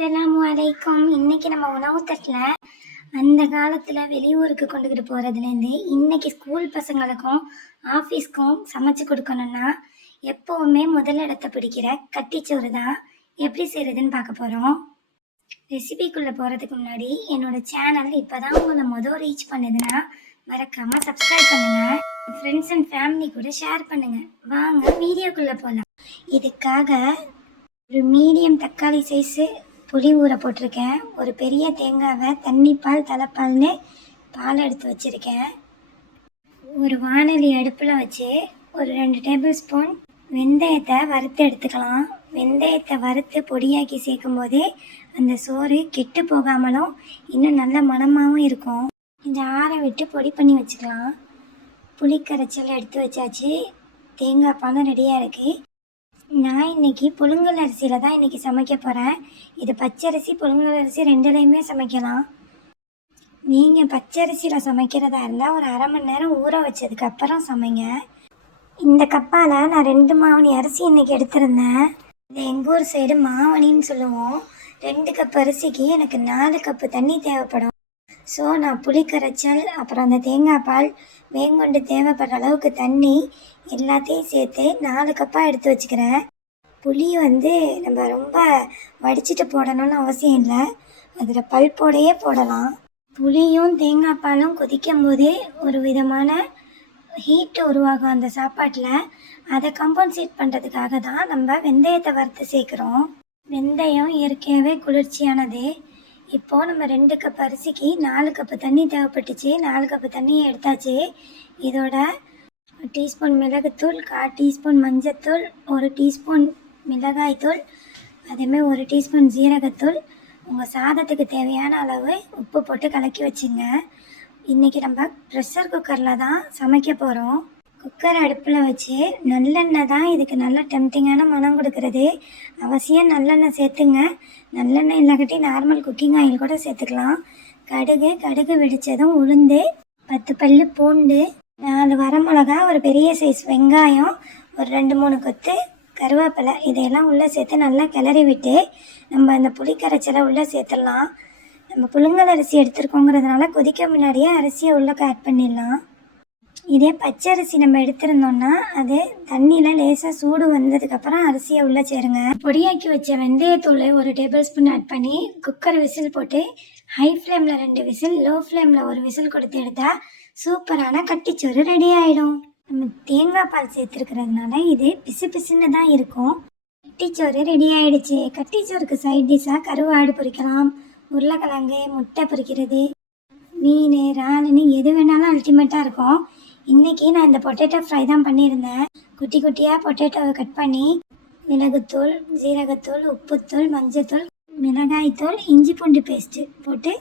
அஸ்லாம் வலைக்கம் இன்னைக்கு நம்ம உணவு தட்டில் அந்த காலத்தில் வெளியூருக்கு கொண்டுக்கிட்டு போகிறதுலேருந்து இன்னைக்கு ஸ்கூல் பசங்களுக்கும் ஆஃபீஸ்க்கும் சமைச்சு கொடுக்கணும்னா எப்போவுமே முதல் இடத்த பிடிக்கிற கட்டிச்சோறு தான் எப்படி செய்கிறதுன்னு பார்க்க போகிறோம் ரெசிபிக்குள்ளே போகிறதுக்கு முன்னாடி என்னோட சேனல் இப்போ தான் உங்களை மொதல் ரீச் பண்ணுதுன்னா மறக்காமல் சப்ஸ்கிரைப் பண்ணுங்கள் ஃப்ரெண்ட்ஸ் அண்ட் ஃபேமிலி கூட ஷேர் பண்ணுங்கள் வாங்க வீடியோக்குள்ளே போகலாம் இதுக்காக ஒரு மீடியம் தக்காளி சைஸு புளி ஊற போட்டிருக்கேன். ஒரு பெரிய தேங்காவை தண்ணி பால் தலைப்பால்னு பால் எடுத்து வச்சுருக்கேன். ஒரு வானொலி அடுப்பில் வச்சு ஒரு ரெண்டு டேபிள் ஸ்பூன் வெந்தயத்தை வறுத்து எடுத்துக்கலாம். வெந்தயத்தை வறுத்து பொடியாக்கி சேர்க்கும் போதே அந்த சோறு கெட்டு போகாமலும் இன்னும் நல்ல மணமாகவும் இருக்கும். இதை ஆற விட்டு பொடி பண்ணி வச்சுக்கலாம். புளி கரைச்சல் எடுத்து வச்சாச்சு. தேங்காய் பாலும் ரெடியாக இருக்குது நான் இன்னைக்கு புழுங்கல் அரிசியில் தான் இன்னைக்கு சமைக்க போகிறேன் இது பச்சரிசி புழுங்கல் அரிசி ரெண்டுலேயுமே சமைக்கலாம். நீங்கள் பச்சரிசியில் சமைக்கிறதா இருந்தால் ஒரு அரை மணி நேரம் ஊற வச்சதுக்கு அப்புறம் சமைங்க. இந்த கப்பால் நான் ரெண்டு மாவணி அரிசி இன்னைக்கு எடுத்திருந்தேன். இது எங்கள் ஊர் சைடு மாவணின்னு சொல்லுவோம். ரெண்டு கப் அரிசிக்கு எனக்கு நாலு கப்பு தண்ணி தேவைப்படும். ஸோ நான் புளி கரைச்சல் அப்புறம் அந்த தேங்காய் பால் வேங்கொண்டு தேவைப்படுற அளவுக்கு தண்ணி எல்லாத்தையும் சேர்த்து நாலு கப்பாக எடுத்து வச்சுக்கிறேன். புளி வந்து நம்ம ரொம்ப வடிச்சிட்டு போடணும்னு அவசியம் இல்லை. அதில் பல்போடையே போடலாம். புளியும் தேங்காய் பாலும் கொதிக்கும் போதே ஒரு விதமான ஹீட் உருவாகும் அந்த சாப்பாட்டில். அதை கம்பன்சேட் பண்ணுறதுக்காக தான் நம்ம வெந்தயத்தை வறுத்து சேர்க்குறோம். வெந்தயம் இயற்கையாகவே குளிர்ச்சியானது. இப்போது நம்ம ரெண்டு கப் அரிசிக்கு நாலு கப்பு தண்ணி தேவைப்பட்டுச்சு. நாலு கப்பு தண்ணியை எடுத்தாச்சு. இதோட டீஸ்பூன் மிளகுத்தூள் கால் டீஸ்பூன் மஞ்சத்தூள் ஒரு டீஸ்பூன் மிளகாய்த்தூள் அதேமாதிரி ஒரு டீஸ்பூன் ஜீரகத்தூள். உங்கள் சாதத்துக்கு தேவையான அளவு உப்பு போட்டு கலக்கி வச்சுங்க. இன்றைக்கி நம்ம ப்ரெஷர் குக்கரில் தான் சமைக்க போகிறோம் குக்கர் அடுப்பில் வச்சு நல்லெண்ணெய் தான் இதுக்கு நல்ல டெம்டிங்கான மனம் கொடுக்கறது. அவசியம் நல்லெண்ணெய் சேர்த்துங்க. நல்லெண்ணெய் இல்லாட்டி நார்மல் குக்கிங் ஆயில் கூட சேர்த்துக்கலாம். கடுகு கடுகு வெடித்ததும் உளுந்து பத்து பல்லு பூண்டு நாலு வரமிளகா ஒரு பெரிய சைஸ் வெங்காயம் ஒரு ரெண்டு மூணு கொத்து கருவேப்பிலை இதையெல்லாம் உள்ளே சேர்த்து நல்லா கிளறி விட்டு நம்ம அந்த புளி கரைச்சலை உள்ளே சேர்த்துடலாம். நம்ம புழுங்கல் அரிசி எடுத்துருக்கோங்கிறதுனால கொதிக்க முன்னாடியே அரிசியை உள்ளே ஆட் பண்ணிடலாம். இதே பச்சை அரிசி நம்ம எடுத்திருந்தோம்னா அது தண்ணியில் லேசாக சூடு வந்ததுக்கப்புறம் அரிசியை உள்ளே சேருங்க. பொடியாக்கி வச்ச வெந்தயத்தூள் ஒரு டேபிள் ஸ்பூன் ஆட் பண்ணி குக்கர் விசில் போட்டு ஹை ஃப்ளேமில் ரெண்டு விசில் லோ ஃப்ளேமில் ஒரு விசில் கொடுத்து எடுத்தால் சூப்பரான கட்டிச்சோறு ரெடி ஆகிடும் நம்ம தேங்காய் பால் சேர்த்துருக்கிறதுனால இது பிசு பிசுன்னு தான் இருக்கும். கட்டிச்சோறு ரெடி ஆயிடுச்சு. கட்டிச்சோறுக்கு சைட் டிஷ்ஷாக கருவாடு பொரிக்கலாம் உருளைக்கிழங்கு முட்டை பொரிக்கிறது மீன் இறாலுன்னு எது வேணாலும் அல்டிமேட்டாக இருக்கும். இன்றைக்கி நான் இந்த பொட்டேட்டோ ஃப்ரை தான் பண்ணியிருந்தேன். குட்டி குட்டியாக பொட்டேட்டோவை கட் பண்ணி மிளகுத்தூள் ஜீரகத்தூள் உப்புத்தூள் மஞ்சத்தூள் மிளகாய்த்தூள் இஞ்சி பூண்டு பேஸ்ட்டு போட்டு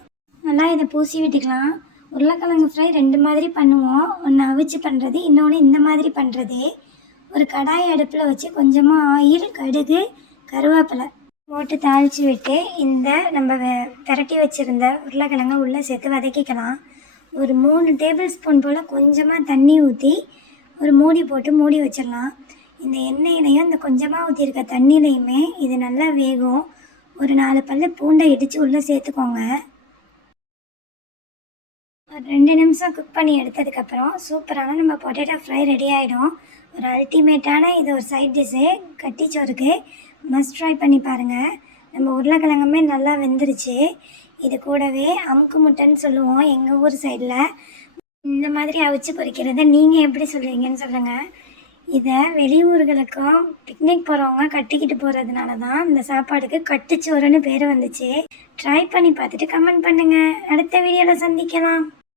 நல்லா இதை பூசி விட்டுக்கலாம். உருளைக்கிழங்கு ஃப்ரை ரெண்டு மாதிரி பண்ணுவோம். ஒன்று அவிச்சு பண்ணுறது இன்னொன்று இந்த மாதிரி பண்ணுறது ஒரு கடாய் அடுப்பில் வச்சு கொஞ்சமாக ஆயில் கடுகு கருவேப்பிலை போட்டு தாளித்து விட்டு இந்த நம்ம திரட்டி வச்சுருந்த உருளைக்கிழங்க உள்ளே சேர்த்து வதக்கிக்கலாம். ஒரு மூணு டேபிள் ஸ்பூன் போல் கொஞ்சமாக தண்ணி ஊற்றி ஒரு மூடி போட்டு மூடி வச்சிடலாம். இந்த எண்ணெயிலையும் இந்த கொஞ்சமாக ஊற்றிருக்க தண்ணியிலையுமே இது நல்லா வேகும். ஒரு நாலு பல்லு பூண்டை இடித்து உள்ளே சேர்த்துக்கோங்க. ஒரு ரெண்டு நிமிஷம் குக் பண்ணி எடுத்ததுக்கப்புறம் சூப்பரான நம்ம பொட்டேட்டோ ஃப்ரை ரெடி ஆகிடும் ஒரு அல்டிமேட்டான இது ஒரு சைட் டிஷ்ஷு கட்டிச்சோருக்கு மஸ்ட் ட்ரை பண்ணி பாருங்கள் நம்ம உருளைக்கிழங்குமே நல்லா வெந்துருச்சு. இது கூடவே அமுக்கு முட்டைன்னு சொல்லுவோம் எங்கள் ஊர் சைடில் இந்த மாதிரி அவிச்சு பொறிக்கிறத. நீங்கள் எப்படி சொல்லுவீங்கன்னு சொல்லுங்கள் இதை வெளியூர்களுக்கும் பிக்னிக் போகிறவங்க கட்டிக்கிட்டு போகிறதுனால தான் இந்த சாப்பாடுக்கு கட்டுச்சோறுன்னு பேர் வந்துச்சு. ட்ரை பண்ணி பார்த்துட்டு கமெண்ட் பண்ணுங்கள் அடுத்த வீடியோவில் சந்திக்கலாம்.